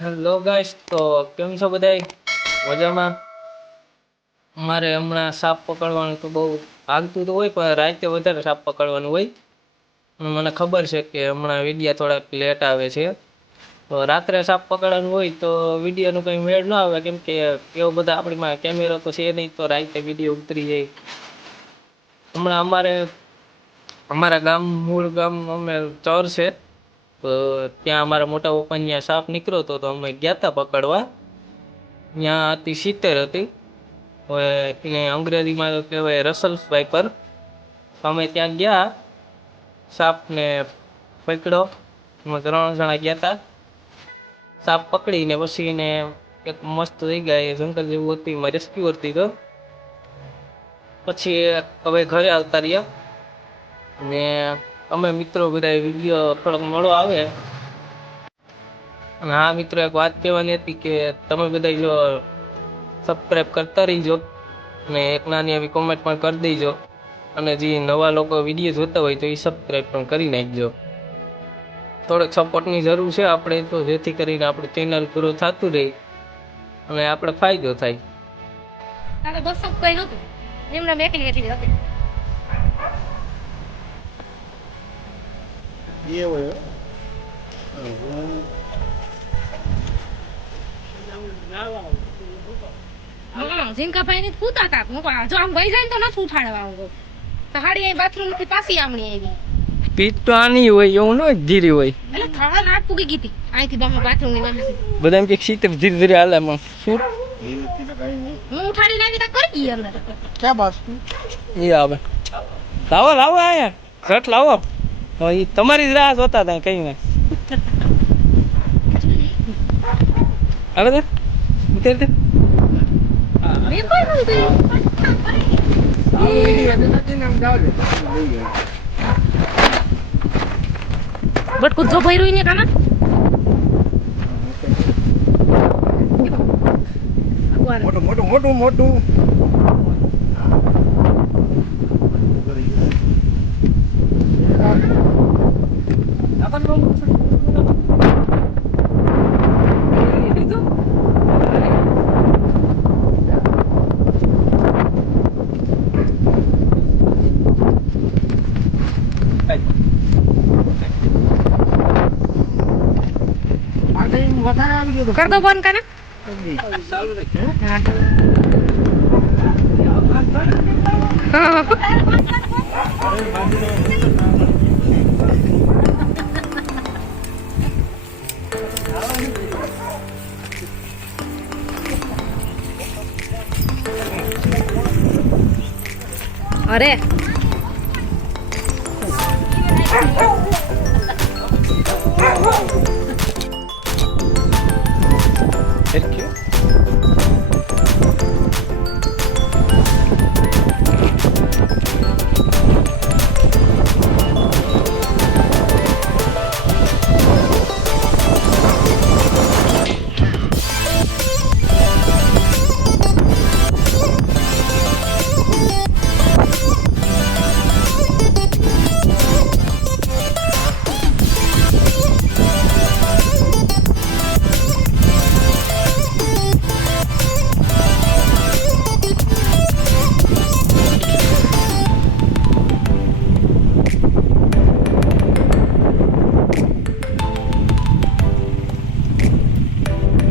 Hello guys, તો કેમ છો બધાય? મજામાં? મારે હમણાં સાપ પકડવાનું તો બહુ હાલતું તો હોય, પણ રાતે વધારે સાપ પકડવાનું હોય. અને મને ખબર છે કે હમણાં વિડિયા થોડાક લેટ આવે છે, તો રાત્રે સાપ પકડવાનું હોય તો વિડિયાનું કંઈ મેળ ન આવે, કેમ કે એવો બધા આપણીમાં કેમેરો તો છે નહીં, તો રાતે વિડીયો ઉતરી જાય. હમણાં અમારા ગામ મૂળ ગામ અમે ચર છે, તો ત્યાં અમારા મોટા પપ્પા ત્યાં સાપ નીકળ્યો હતો, તો અમે ગયા હતા પકડવા. ત્યાં હતી 70 હતી. હવે એને અંગ્રેજીમાં કહેવાય રસલ્સ વાઇપર. અમે ત્યાં ગયા, સાપને પકડ્યો. અમે 3 જણા ગયા હતા. સાપ પકડીને પછી એને એક મસ્ત જગ્યાએ જંગલ જેવું હતું, એમાં રેસ્ક્યુ કરતી હતો. પછી હવે ઘરે આવતા રહ્યા ને અમે મિત્રો બધા વિડીયો થોડોક મોડો આવે. અને હા મિત્રો, એક વાત કહેવાની હતી કે તમે બધા જો સબસ્ક્રાઈબ કરતા રહીજો ને એક નાની એવી કોમેન્ટ પણ કરી દેજો. અને જે નવા લોકો વિડીયો જોતા હોય તો એ સબસ્ક્રાઈબ પણ કરી નાખજો. થોડોક સપોર્ટની જરૂર છે આપણે તો, જેથી કરીને આપણું ચેનલ ગ્રો થતું રહે અને આપણે ફાયદો થાય. ઝીંકાભાઈ ને પૂતા હતા, જો આમ વહી જાય ને તો નથી ઉઠાડવા આવું. હાડી અહીં બાથરૂમ થી પાછી આમણી આવી. પીઠ તો આની હોય, એવું ન ધીરી હોય. એટલે થવા નાક પૂગી ગઈ હતી અહીંથી બાથરૂમ ની બહાર. બધા એમ કે સીતે ધીરે ધીરે હાલે, એમાં શું હું ઉઠાડી નાખી તો કરી ગઈ અંદર. ક્યાં બાસ એ આવે. લાવો લાવો, આયા ઘટ લાવો. એ તમારી જ રાહ જોતા હતા કઈ ને. આવે તે ઉતર તે મેં કોઈ નથી કર્યું. બટ કુછ જો ભર્યું ને કાના મોટું કર દો બંધ કાના. અરે